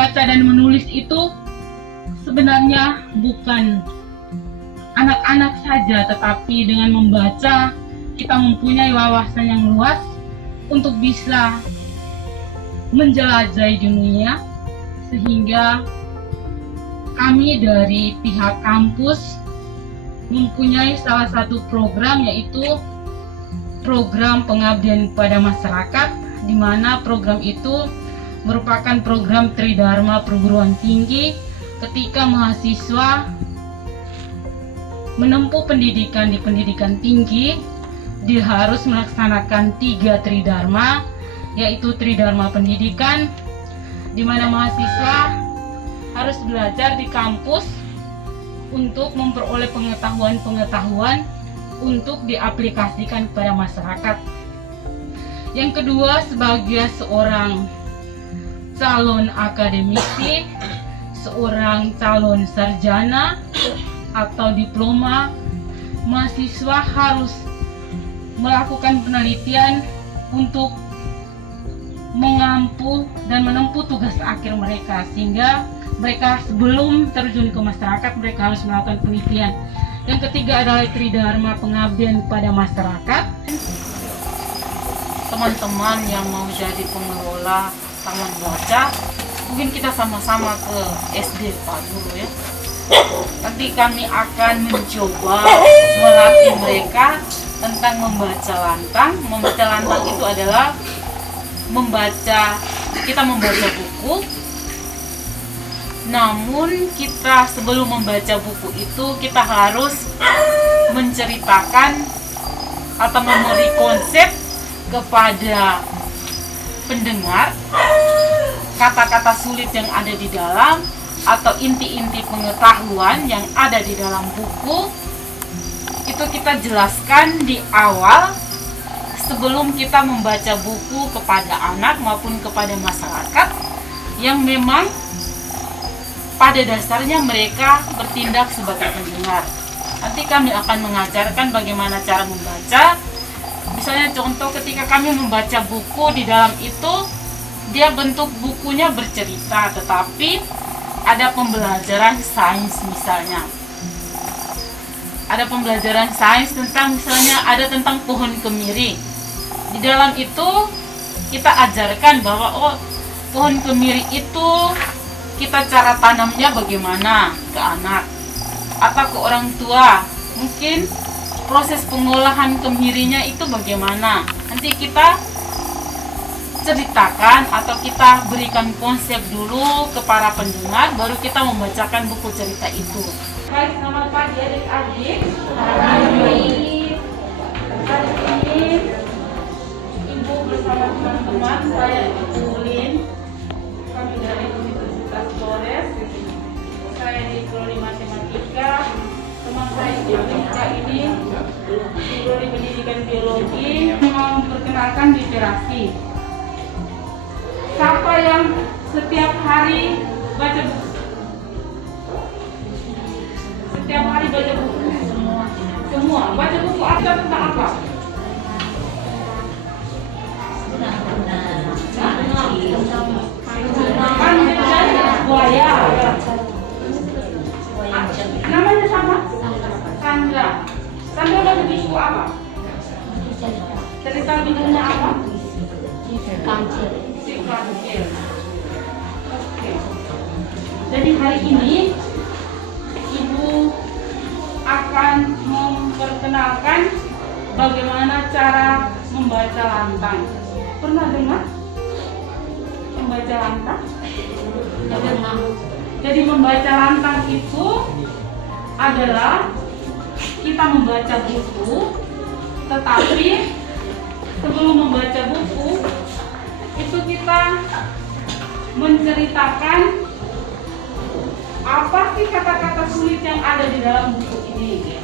membaca dan menulis itu sebenarnya bukan anak-anak saja, tetapi dengan membaca kita mempunyai wawasan yang luas untuk bisa menjelajahi dunia, sehingga kami dari pihak kampus mempunyai salah satu program, yaitu program pengabdian kepada masyarakat, di mana program itu merupakan program Tridharma perguruan tinggi. Ketika mahasiswa menempuh pendidikan di pendidikan tinggi, dia harus melaksanakan 3 Tridharma, yaitu Tridharma pendidikan, di mana mahasiswa harus belajar di kampus untuk memperoleh pengetahuan-pengetahuan untuk diaplikasikan kepada masyarakat. Yang kedua, sebagai seorang calon akademisi, seorang calon sarjana atau diploma, mahasiswa harus melakukan penelitian untuk mengampu dan menempuh tugas akhir mereka, sehingga mereka sebelum terjun ke masyarakat mereka harus melakukan penelitian. Yang ketiga adalah Tridharma pengabdian kepada masyarakat. Teman-teman yang mau jadi pengelola taman baca, mungkin kita sama-sama ke SD Pak dulu ya. Nanti kami akan mencoba melatih mereka tentang membaca lantang. Membaca lantang itu adalah kita membaca buku. Namun kita sebelum membaca buku itu kita harus menceritakan atau memberi konsep kepada pendengar kata-kata sulit yang ada di dalam atau inti-inti pengetahuan yang ada di dalam buku. Itu kita jelaskan di awal sebelum kita membaca buku kepada anak maupun kepada masyarakat yang memang pada dasarnya mereka bertindak sebagai pendengar. Nanti kami akan mengajarkan bagaimana cara membaca. Misalnya contoh ketika kami membaca buku, di dalam itu dia bentuk bukunya bercerita, tetapi ada pembelajaran sains misalnya. Ada pembelajaran sains tentang tentang pohon kemiri. Di dalam itu kita ajarkan bahwa pohon kemiri itu kita cara tanamnya bagaimana ke anak atau ke orang tua, mungkin proses pengolahan kemirinya itu bagaimana. Nanti kita ceritakan atau kita berikan konsep dulu ke para pendengar, baru kita membacakan buku cerita itu. Baik, selamat pagi adik-adik. Hari ini Ibu bersama teman-teman, saya Ibu Ulin, kami dari Universitas Flores. Saya di Prodi Matematika, teman saya di Amerika ini di Prodi Pendidikan Biologi. Mau memperkenalkan literasi. Siapa yang setiap hari baca buku? Setiap hari baca buku? Semua. Baca buku apa tentang apa? Buaya. Namanya sama? Sandra. Sandra baca buku apa? Cerita bidangnya apa? Si kancil. Oke. Jadi hari ini Ibu akan memperkenalkan bagaimana cara membaca lantang. Pernah dengar membaca lantang? Jadi membaca lantang itu adalah kita membaca buku, tetapi sebelum membaca buku itu kita menceritakan apa sih kata-kata sulit yang ada di dalam buku ini.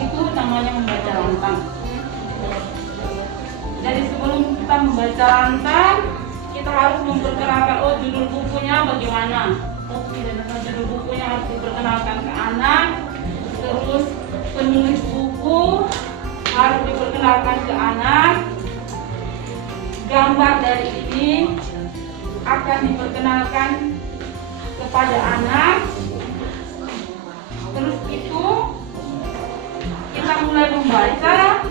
Itu namanya membaca lantang. Jadi sebelum kita membaca lantang, kita harus memperkenalkan judul bukunya bagaimana. Judul bukunya harus diperkenalkan ke anak. Terus penulis buku harus diperkenalkan ke anak. Gambar dari ini akan diperkenalkan kepada anak. Terus itu kita mulai membaca.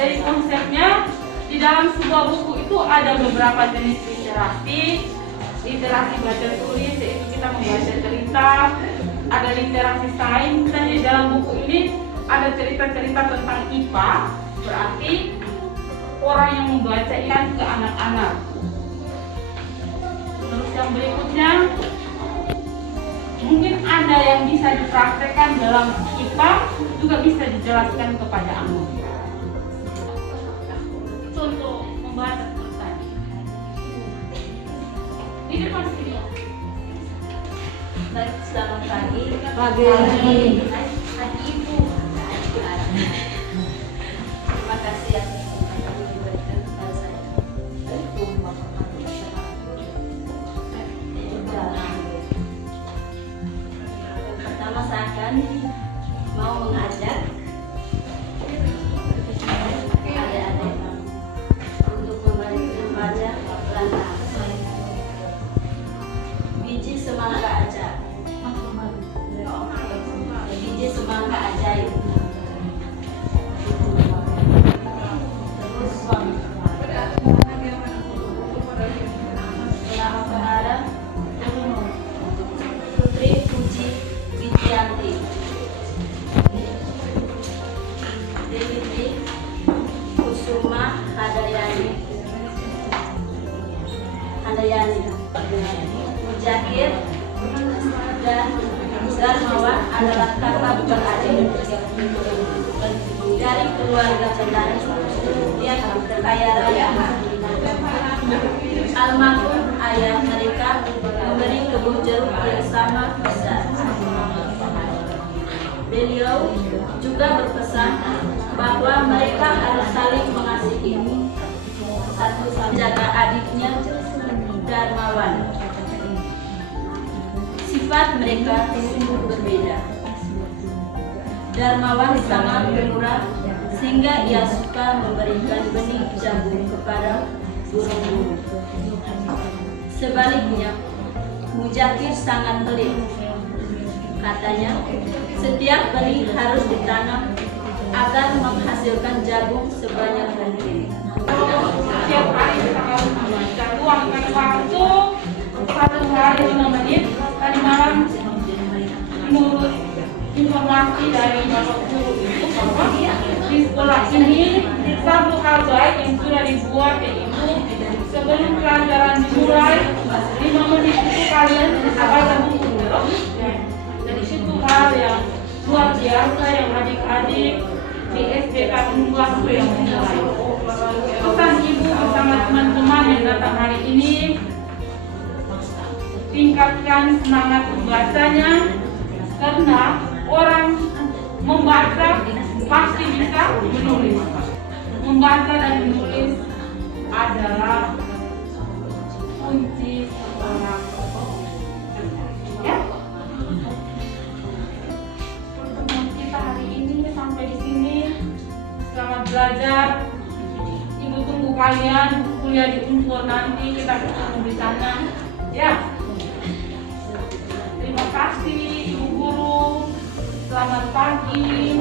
Dari konsepnya, di dalam sebuah buku itu ada beberapa jenis literasi. Literasi baca tulis, yaitu kita membaca cerita. Ada literasi sains, dan di dalam buku ini ada cerita-cerita tentang IPA. Berarti orang yang membaca ikan ke anak-anak. Terus yang berikutnya, mungkin ada yang bisa dipraktekkan dalam IPA, juga bisa dijelaskan kepada anak. Contoh membaca tulisan. Di depan sini. Baik, selamat pagi. Pagi. Pagi Ibu. Terima kasih atas kesempatan yang diberikan kepada saya. Pertama saya akan mau mengajak adik-adik untuk membaca pelan-pelan. Biji semangka aja. Biji semangka ajaib. Terus selama pengarang Putri Puji Widianti, Dewi Kusuma Handayani, Mujakir dan Darmawan adalah kakak beradik dari keluarga petani yang kaya raya. Almarhum ayah mereka memberi kebun jeruk yang sama besar. Beliau juga berpesan bahwa mereka harus saling mengasihi satu sama jaga adiknya Darmawan. Sifat mereka sungguh berbeda. Darmawan sangat pemurah sehingga ia suka memberikan benih jagung kepada burung-burung. Sebaliknya, Mujakir sangat pelit. Katanya, setiap benih harus ditanam agar menghasilkan jagung sebanyak mungkin. Setiap hari kita harus membaca, luangkan waktu 1 hari 5 menit. Tadi malam menurut informasi dari Bapak Guru itu bahwa di sekolah ini satu hal baik yang sudah dibuat, yaitu sebelum pelajaran dimulai 5 menit itu kalian baca buku dulu. Jadi itu hal yang luar biasa yang adik-adik di SDK menunggu waktu yang dimulai. Pesan ibu bersama teman-teman yang datang hari ini, tingkatkan semangat membacanya, karena orang membaca pasti bisa menulis. Membaca dan menulis adalah kunci seorang ya. Pertemuan kita hari ini sampai di sini. Selamat belajar. Ibu tunggu kalian kuliah di Unsur, nanti kita ketemu di sana. Ya. Terima kasih Ibu Guru. Selamat pagi.